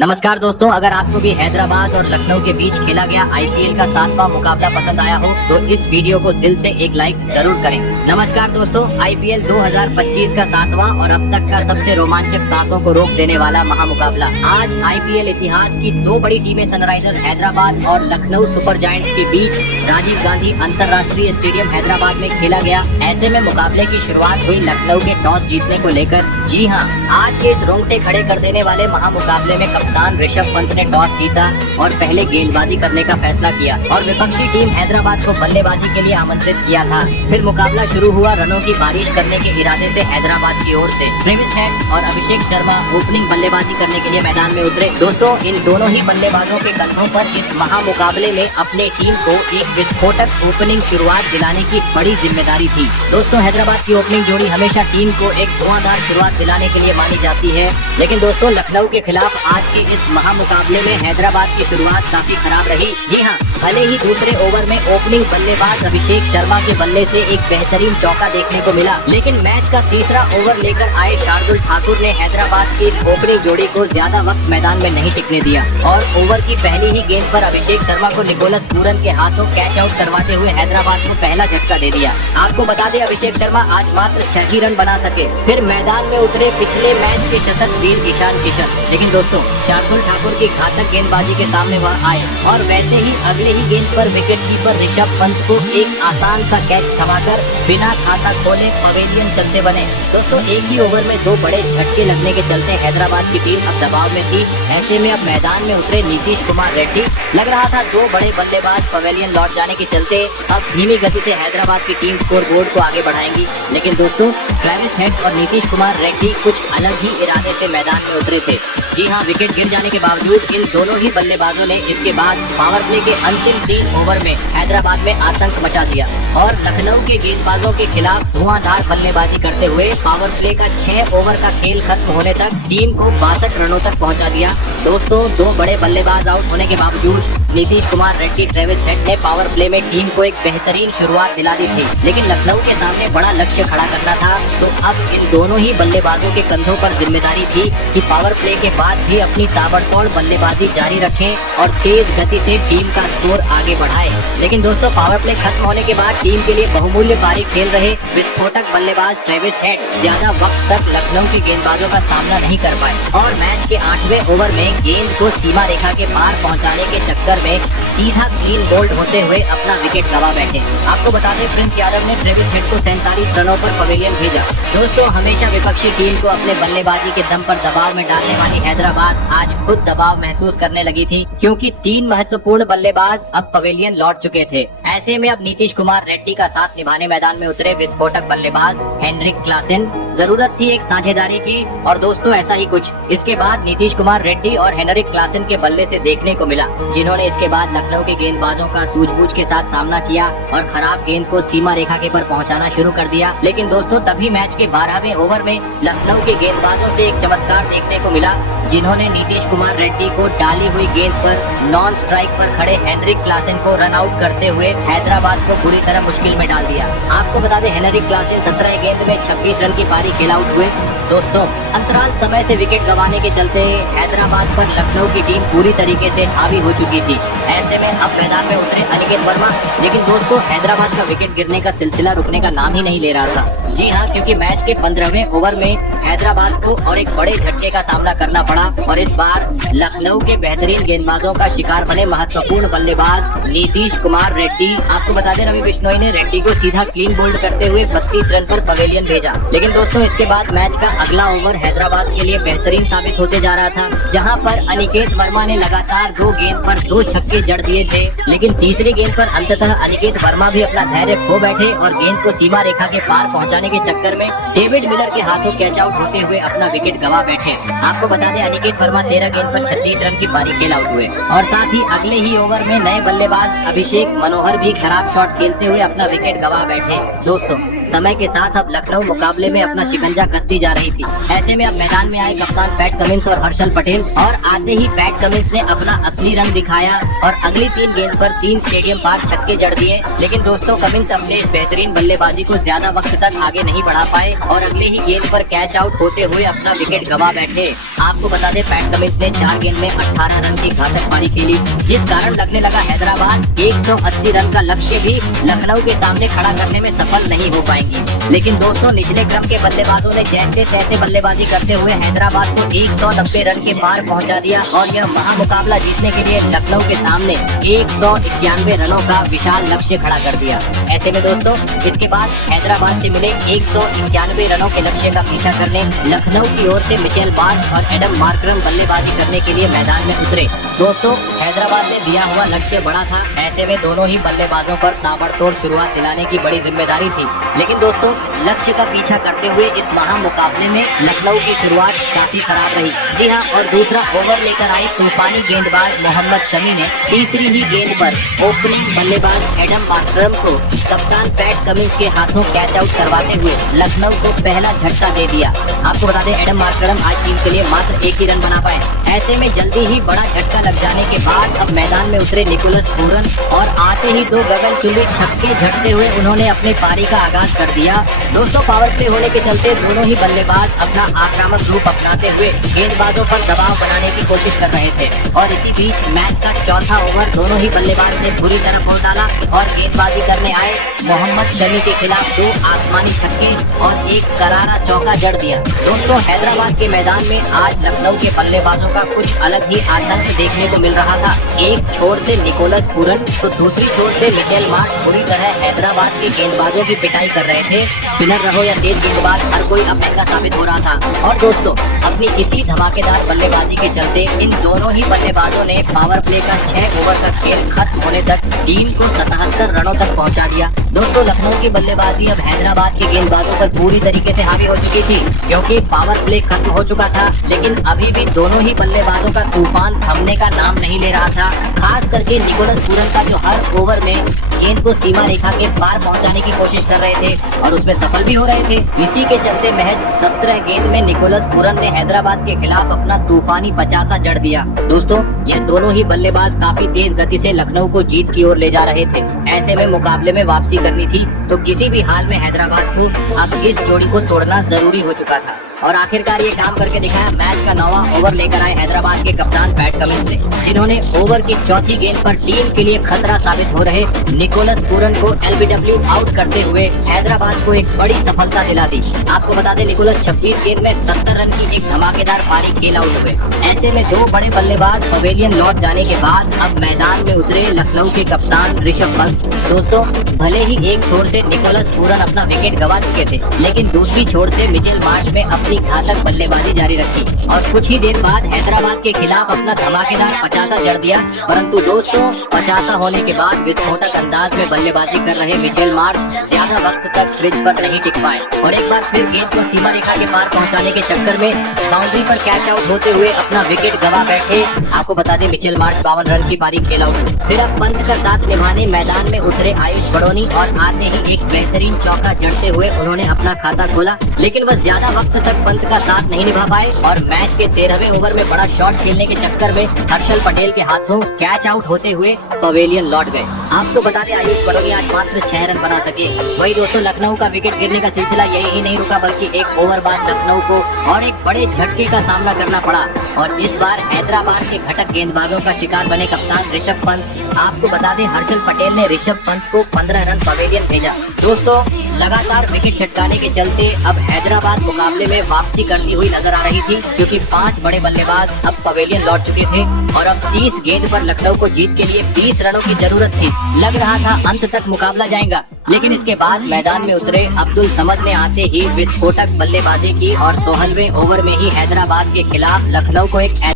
नमस्कार दोस्तों, अगर आपको भी हैदराबाद और लखनऊ के बीच खेला गया आईपीएल का 7वां मुकाबला पसंद आया हो तो इस वीडियो को दिल से एक लाइक जरूर करें। नमस्कार दोस्तों, आईपीएल 2025 का 7वां और अब तक का सबसे रोमांचक, सांसों को रोक देने वाला महामुकाबला आज आईपीएल इतिहास की दो बड़ी टीमें सनराइजर्स हैदराबाद और लखनऊ सुपर जायंट्स के बीच राजीव गांधी अंतर्राष्ट्रीय स्टेडियम हैदराबाद में खेला गया। ऐसे में मुकाबले की शुरुआत हुई लखनऊ के टॉस जीतने को लेकर। जी हाँ, आज के इस रोंगटे खड़े कर देने वाले महामुकाबले में कप्तान ऋषभ पंत ने टॉस जीता और पहले गेंदबाजी करने का फैसला किया और विपक्षी टीम हैदराबाद को बल्लेबाजी के लिए आमंत्रित किया था। फिर मुकाबला शुरू हुआ रनों की बारिश करने के इरादे से हैदराबाद की ओर से। ट्रेविस हेड और अभिषेक शर्मा ओपनिंग बल्लेबाजी करने के लिए मैदान में उतरे। दोस्तों, इन दोनों ही बल्लेबाजों के कंधों पर इस महामुकाबले में अपने टीम को एक विस्फोटक ओपनिंग शुरुआत दिलाने की बड़ी जिम्मेदारी थी। दोस्तों, हैदराबाद की ओपनिंग जोड़ी हमेशा टीम को एक धुआंधार शुरुआत दिलाने के लिए मानी जाती है, लेकिन दोस्तों लखनऊ के खिलाफ आज के इस महामुकाबले में हैदराबाद की शुरुआत काफी खराब रही। जी हाँ, भले ही दूसरे ओवर में ओपनिंग बल्लेबाज अभिषेक शर्मा के बल्ले से एक बेहतरीन चौका देखने को मिला, लेकिन मैच का तीसरा ओवर लेकर आए शार्दुल ठाकुर ने हैदराबाद की इस ओपनिंग जोड़ी को ज्यादा वक्त मैदान में नहीं टिकने दिया और ओवर की पहली ही गेंद पर अभिषेक शर्मा को निकोलस पूरन के हाथों कैच आउट करवाते हुए हैदराबाद को पहला झटका दे दिया। आपको बता दें, अभिषेक शर्मा आज मात्र 6 ही रन बना सके। फिर मैदान में उतरे पिछले मैच के शतक वीर ईशान किशन, लेकिन दोस्तों शार्दुल ठाकुर की घातक गेंदबाजी के सामने वह आए और वैसे ही अगले ही गेंद पर विकेट कीपर ऋषभ पंत को एक आसान सा कैच थमाकर बिना खाता खोले पवेलियन चलते बने। दोस्तों, एक ही ओवर में दो बड़े झटके लगने के चलते हैदराबाद की टीम अब दबाव में थी। ऐसे में अब मैदान में उतरे नीतीश कुमार रेड्डी। लग रहा था दो बड़े बल्लेबाज पवेलियन लौट जाने के चलते अब धीमी गति से हैदराबाद की टीम स्कोर बोर्ड को आगे बढ़ाएंगी, लेकिन दोस्तों ट्रेविस हेड और नीतीश कुमार रेड्डी कुछ अलग ही इरादे से मैदान में उतरे थे। जी हाँ, विकेट गिर जाने के बावजूद इन दोनों ही बल्लेबाजों ने इसके बाद पावर प्ले के अंतिम 3 ओवर में हैदराबाद में आतंक मचा दिया और लखनऊ के गेंदबाजों के खिलाफ धुआंधार बल्लेबाजी करते हुए पावर प्ले का 6 ओवर का खेल खत्म होने तक टीम को 62 रनों तक पहुंचा दिया। दोस्तों, दो बड़े बल्लेबाज आउट होने के बावजूद नीतीश कुमार रेड्डी, ट्रेविस हेड ने पावर प्ले में टीम को एक बेहतरीन शुरुआत दिला दी थी, लेकिन लखनऊ के सामने बड़ा लक्ष्य खड़ा करना था। तो अब इन दोनों ही बल्लेबाजों के कंधों पर जिम्मेदारी थी कि पावर प्ले के बाद भी अपनी ताबड़तोड़ बल्लेबाजी जारी रखें और तेज गति से टीम का स्कोर आगे बढ़ाए। लेकिन दोस्तों, पावर प्ले खत्म होने के बाद टीम के लिए बहुमूल्य पारी खेल रहे विस्फोटक बल्लेबाज ट्रेविस हेड ज्यादा वक्त तक लखनऊ के गेंदबाजों का सामना नहीं कर पाए और मैच के 8वें ओवर में गेंद को सीमा रेखा के पार पहुंचाने के चक्कर में सीधा क्लीन बोल्ड होते हुए अपना विकेट गवा बैठे। आपको बता दें, प्रिंस यादव ने ट्रेविस हेड को 47 रनों पर पवेलियन भेजा। दोस्तों, हमेशा विपक्षी टीम को अपने बल्लेबाजी के दम पर दबाव में डालने वाली हैदराबाद आज खुद दबाव महसूस करने लगी थी, क्योंकि 3 महत्वपूर्ण बल्लेबाज अब पवेलियन लौट चुके थे। ऐसे में अब नीतीश कुमार रेड्डी का साथ निभाने मैदान में उतरे विस्फोटक बल्लेबाज हेनरिक क्लासेन। जरूरत थी एक साझेदारी की और दोस्तों ऐसा ही कुछ इसके बाद नीतीश कुमार रेड्डी और हेनरिक क्लासेन के बल्ले से देखने को मिला, जिन्होंने इसके बाद लखनऊ के गेंदबाजों का सूझबूझ के साथ सामना किया और खराब गेंद को सीमा रेखा के पर पहुंचाना शुरू कर दिया। लेकिन दोस्तों, तभी मैच के 12वें ओवर में लखनऊ के गेंदबाजों से एक चमत्कार देखने को मिला, जिन्होंने नीतीश कुमार रेड्डी को डाली हुई गेंद पर नॉन स्ट्राइक पर खड़े हेनरिक क्लासेन को रन आउट करते हुए हैदराबाद को बुरी तरह मुश्किल में डाल दिया। आपको बता दें, हेनरिक क्लासेन 17 गेंद में 26 रन की पारी खेल आउट हुए। दोस्तों, अंतराल समय से विकेट गंवाने के चलते हैदराबाद पर लखनऊ की टीम पूरी तरीके से हावी हो चुकी थी। ऐसे में अब मैदान में उतरे अनिकेत वर्मा, लेकिन दोस्तों हैदराबाद का विकेट गिरने का सिलसिला रुकने का नाम ही नहीं ले रहा था। जी हाँ, क्योंकि मैच के 15वें ओवर में हैदराबाद को और एक बड़े झटके का सामना करना पड़ा और इस बार लखनऊ के बेहतरीन गेंदबाजों का शिकार बने महत्वपूर्ण बल्लेबाज नीतीश कुमार रेड्डी। आपको बता दें, रवि बिश्नोई ने रेड्डी को सीधा क्लीन बोल्ड करते हुए 32 रन पर पवेलियन भेजा। लेकिन दोस्तों, इसके बाद मैच का अगला ओवर हैदराबाद के लिए बेहतरीन साबित होते जा रहा था, जहां पर अनिकेत वर्मा ने लगातार 2 गेंद पर 2 छक्के जड़ दिए थे। लेकिन तीसरी गेंद पर अंततः अनिकेत वर्मा भी अपना धैर्य खो बैठे और गेंद को सीमा रेखा के पार पहुंचाने के चक्कर में डेविड मिलर के हाथों कैच आउट होते हुए अपना विकेट गवा बैठे। आपको बता दें, अनिकेत वर्मा 13 गेंद पर 36 रन की पारी खेल आउट हुए और साथ ही अगले ही ओवर में नए बल्लेबाज अभिषेक मनोहर भी खराब शॉट खेलते हुए अपना विकेट गवा बैठे। दोस्तों, समय के साथ अब लखनऊ मुकाबले में अपना शिकंजा कसती जा रही थी। ऐसे में अब मैदान में आए कप्तान पैट कमिंस और हर्षल पटेल, और आते ही पैट कमिंस ने अपना असली रंग दिखाया और अगली 3 गेंद पर 3 स्टेडियम पार छक्के जड़ दिए। लेकिन दोस्तों, कमिंस अपने इस बेहतरीन बल्लेबाजी को ज्यादा वक्त तक आगे नहीं बढ़ा पाए और अगले ही गेंद पर कैच आउट होते हुए अपना विकेट गंवा बैठे। आपको बता दें, पैट कमिंस ने 4 गेंद में 18 रन की घातक पारी खेली, जिस कारण लगने लगा हैदराबाद 180 रन का लक्ष्य भी लखनऊ के सामने खड़ा करने में सफल नहीं हो पाएंगी। लेकिन दोस्तों, निचले क्रम के बल्लेबाजों ने जैसे तैसे बल्लेबाजी करते हुए हैदराबाद को 190 रन के पार पहुंचा दिया और यह महामुकाबला जीतने के लिए लखनऊ के सामने 191 रनों का विशाल लक्ष्य खड़ा कर दिया। ऐसे में दोस्तों, इसके बाद हैदराबाद से मिले 191 रनों के लक्ष्य का पीछा करने लखनऊ की ओर से मिचेल मार्श और एडम मार्करम बल्लेबाजी करने के लिए मैदान में उतरे। दोस्तों, हैदराबाद ने दिया हुआ लक्ष्य बड़ा था। ऐसे में दोनों ही बल्लेबाजों पर ताबड़तोड़ शुरुआत दिलाने की बड़ी जिम्मेदारी थी। लेकिन दोस्तों, लक्ष्य का पीछा करते हुए इस महामुकाबले में लखनऊ की शुरुआत काफी खराब रही। जी हां, और दूसरा ओवर लेकर आए तूफानी गेंदबाज मोहम्मद शमी ने तीसरी ही गेंद पर ओपनिंग बल्लेबाज एडम मार्करम को कप्तान पैट कमिंस के हाथों कैच आउट करवाते हुए लखनऊ को पहला झटका दे दिया। आपको बता दें, एडम मार्करम आज टीम के लिए मात्र 1 ही रन बना पाए। ऐसे में जल्दी ही बड़ा झटका लग जाने के बाद अब मैदान में उतरे निकोलस पूरन और आते ही 2 गगनचुंबी छक्के झटते हुए उन्होंने अपनी पारी का आगाज कर दिया। दोस्तों, पावर प्ले होने के चलते दोनों ही बल्लेबाज अपना आक्रामक रूप अपनाते हुए गेंदबाजों पर दबाव बनाने की कोशिश कर रहे थे और इसी बीच मैच का चौथा ओवर दोनों ही बल्लेबाज ने बुरी तरह फोड़ डाला और गेंदबाजी करने आए मोहम्मद शमी के खिलाफ 2 आसमानी छक्के और 1 करारा चौका जड़ दिया। दोस्तों, हैदराबाद के मैदान में आज लखनऊ के बल्लेबाजों का कुछ अलग ही आतंक देखने को मिल रहा था। एक छोर से निकोलस पूरन तो दूसरी छोर से मिचेल मार्श पूरी तरह हैदराबाद के गेंदबाजों की पिटाई कर रहे थे। स्पिनर रहो या तेज गेंदबाज, हर कोई अब महंगा साबित हो रहा था। और दोस्तों, अपनी इसी धमाकेदार बल्लेबाजी के चलते इन दोनों ही बल्लेबाजों ने पावर प्ले का 6 ओवर का खेल खत्म होने तक टीम को 77 रनों तक पहुंचा दिया। दोस्तों, लखनऊ की बल्लेबाजी अब हैदराबाद के गेंदबाजों पर पूरी तरीके से हावी हो चुकी थी, क्योंकि पावर प्ले खत्म हो चुका था। लेकिन अभी भी दोनों ही बल्लेबाजों का तूफान थमने का नाम नहीं ले रहा था। खास करके निकोलस पूरन का, जो हर ओवर में गेंद को सीमा रेखा के पार पहुंचाने की कोशिश कर रहे थे और उसमें सफल भी हो रहे थे। इसी के चलते महज 17 गेंद में निकोलस पूरन ने हैदराबाद के खिलाफ अपना तूफानी 50 जड़ दिया। दोस्तों, यह दोनों ही बल्लेबाज काफी तेज गति से लखनऊ को जीत की ओर ले जा रहे थे। ऐसे में मुकाबले में वापसी करनी थी तो किसी भी हाल में हैदराबाद को अब इस जोड़ी को तोड़ना जरूरी हो चुका था और आखिरकार ये काम करके दिखाया। मैच का 9वां ओवर लेकर आए हैदराबाद के कप्तान पैट कमिंस ने, जिन्होंने ओवर की चौथी गेंद पर टीम के लिए खतरा साबित हो रहे निकोलस पूरन को एलबीडब्ल्यू आउट करते हुए हैदराबाद को एक बड़ी सफलता दिला दी। आपको बता दें, निकोलस 26 गेंद में 70 रन की एक धमाकेदार पारी खेल आउट हुए। ऐसे में 2 बड़े बल्लेबाज पवेलियन लौट जाने के बाद अब मैदान में उतरे लखनऊ के कप्तान ऋषभ पंत। दोस्तों, भले ही एक छोर से निकोलस पूरन अपना विकेट गंवा चुके थे, लेकिन दूसरी छोर से मिचेल मार्श में अपनी घातक बल्लेबाजी जारी रखी और कुछ ही देर बाद हैदराबाद के खिलाफ अपना धमाकेदार 50 जड़ दिया। परंतु दोस्तों, 50 होने के बाद विस्फोटक अंदाज में बल्लेबाजी कर रहे मिचेल मार्श ज्यादा वक्त तक क्रीज पर नहीं टिक पाए और एक बार फिर गेंद को सीमा रेखा के पार पहुंचाने के चक्कर में बाउंड्री पर कैच आउट होते हुए अपना विकेट गंवा बैठे। आपको बता दें, मिचेल मार्श 52 रन की पारी खेल आउट। फिर अब पंत का साथ निभाने मैदान में उतरे आयुष बड़ोनी और आते ही एक बेहतरीन चौका जड़ते हुए उन्होंने अपना खाता खोला, लेकिन वह ज्यादा वक्त तक पंत का साथ नहीं निभा पाए और मैच के 13वें ओवर में बड़ा शॉट खेलने के चक्कर में हर्षल पटेल के हाथों कैच आउट होते हुए पवेलियन लौट गए। आपको बता दें, आयुष बड़ोनी आज मात्र 6 रन बना सके। वही दोस्तों, लखनऊ का विकेट गिरने का सिलसिला यही ही नहीं रुका, बल्कि एक ओवर बाद लखनऊ को और एक बड़े झटके का सामना करना पड़ा और इस बार हैदराबाद के घटक गेंदबाजों का शिकार बने कप्तान ऋषभ पंत। आपको बता दें, हर्षल पटेल ने ऋषभ पंत को 15 रन पवेलियन भेजा। दोस्तों, लगातार विकेट छटकाने के चलते अब हैदराबाद मुकाबले में वापसी करती हुई नजर आ रही थी, क्योंकि 5 बड़े बल्लेबाज अब पवेलियन लौट चुके थे और अब 30 गेंद पर लखनऊ को जीत के लिए 20 रनों की जरूरत थी। लग रहा था अंत तक मुकाबला जाएगा, लेकिन इसके बाद मैदान में उतरे अब्दुल समद ने आते ही विस्फोटक बल्लेबाजी की और 16वें ओवर में ही हैदराबाद के खिलाफ लखनऊ को एक